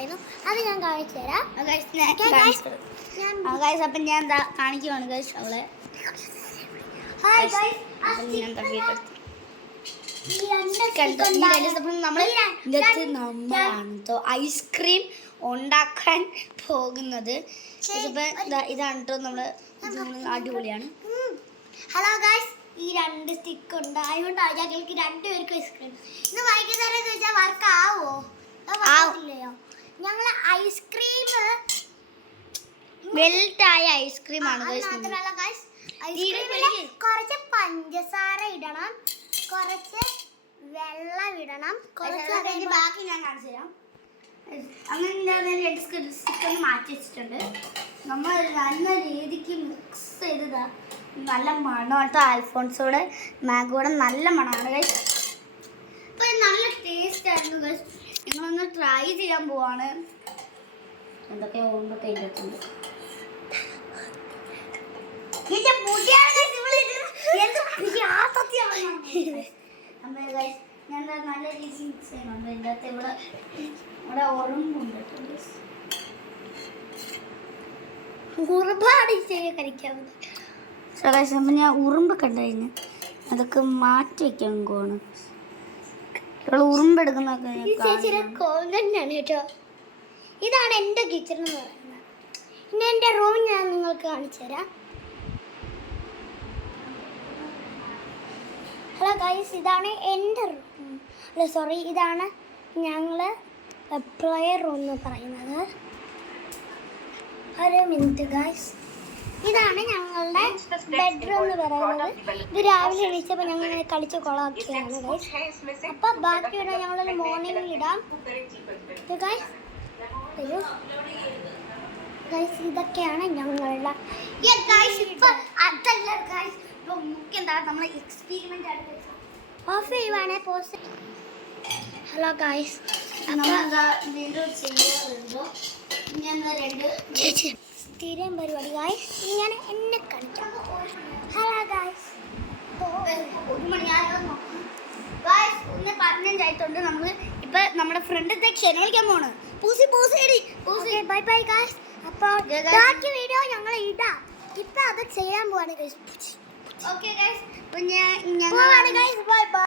ഉണ്ടായിരുന്നു, അത് ഞാൻ കാണിച്ചു തരാം. അപ്പം ഞാൻ എന്താ കാണിക്കുവാണ് ഗൈസ് അവളെ. നമ്മളാണ് ഐസ്ക്രീം ഉണ്ടാക്കാൻ പോകുന്നത്. ഇതാണ് കേട്ടോ നമ്മള്. അടിപൊളിയാണ്. ഹലോ ഗൈസ്, ഈ 2 സ്റ്റിക്ക് ഉണ്ട്, അതുകൊണ്ടാണ് ഞങ്ങൾക്ക് 2 പേർക്ക് ഐസ്ക്രീം. ഇന്ന് വൈകുന്നേരം ചോദിച്ചാൽ വർക്ക് ആവോ? ആവില്ലയോ? ഞങ്ങള് ഐസ്ക്രീം മെൽറ്റായ ഐസ്ക്രീമാണ്. കുറച്ച് പഞ്ചസാര ഇടണം, കുറച്ച് വെള്ളം ഇടണം, ബാക്കി ഞാൻ കാണിച്ചു തരാം. അങ്ങനെ 2 സ്റ്റിക്ക് മാറ്റി വെച്ചിട്ടുണ്ട്. നമ്മൾ നല്ല രീതിക്ക് മിക്സ് ചെയ്തതാ. നല്ല മണമായിട്ട് ആൽഫോൺസോടെ മാഗോടെ നല്ല മണമാണ് ഗൈസ്. അപ്പം നല്ല ടേസ്റ്റ് ആയിരുന്നു ഗൈസ്. ഞങ്ങളൊന്ന് ട്രൈ ചെയ്യാൻ പോവാണ്. എന്തൊക്കെ ഓർമ്മ കഴിഞ്ഞിട്ടുണ്ട്. ഞാൻ നല്ല രീതിയിൽ മിക്സ് ചെയ്യുന്നുണ്ട്. ഇതിൻ്റെ അകത്ത് ഇവിടെ ഉറുമ്പുണ്ട്. ഒരുപാട് കഴിക്കാവുന്ന അപ്പം ഞാൻ ഉറുമ്പ് കണ്ടുകഴിഞ്ഞ് അതൊക്കെ മാറ്റി വെക്കാൻ പോവാണ്. ഇവിടെ ഉറുമ്പെടുക്കുന്നതൊക്കെ തന്നെയാണ് കേട്ടോ. ഇതാണ് എൻ്റെ കിച്ചൺ എന്ന് പറയുന്നത്. പിന്നെ എൻ്റെ റൂം ഞാൻ നിങ്ങൾക്ക് കാണിച്ചു തരാം. ഹലോ ഗൈസ്, ഇതാണ് എൻ്റെ റൂം. അല്ല സോറി, ഇതാണ് ഞങ്ങൾ പ്ലേ റൂം എന്ന് പറയുന്നത്. ഒരു മിനിറ്റ് ഗൈസ്. ഇതാണ് ഞങ്ങളുടെ ബെഡ്റൂം എന്ന് പറയുന്നത്. ഇത് രാവിലെ എണീച്ചപ്പോൾ ഞങ്ങൾ ഇങ്ങനെ കളിച്ച് കൊളാക്കിയാണ് ഗൈസ്. അപ്പം ബാക്കി ഇടാൻ ഞങ്ങളൊരു മോർണിംഗ് ഇടാം ഗൈസ്. ഗൈസ് ഇതൊക്കെയാണ് ഞങ്ങളുടെ നമ്മൾ എക്സ്പീരിമെന്റ് ഓഫ് ചെയ്യുവാണേ പോസ്റ്റ്. ഹലോ ഗൈസ്, ചേച്ചി സ്ഥിരം പരിപാടി ഗൈസ്. ഞാൻ എന്നെ കാണിക്കാം. ഹലോ ഗൈസ്, 1 മണിയാകുന്നു ഗൈസ്. ഒന്ന് 15 ആയിട്ടുണ്ട്. നമ്മൾ ഇപ്പൊ നമ്മുടെ ഫ്രണ്ടിന്റെ ക്ഷണിക്കാൻ പോണ്. Bye bye guys. അപ്പോൾ ബാക്കി വീഡിയോ ഞങ്ങൾ ഇടാം. ഇപ്പൊ അത് ചെയ്യാൻ പോവാണ് ഗൈസ്. ഓക്കെ ഗൈസ്, അപ്പൊ ഞാൻ ബൈ ബൈ.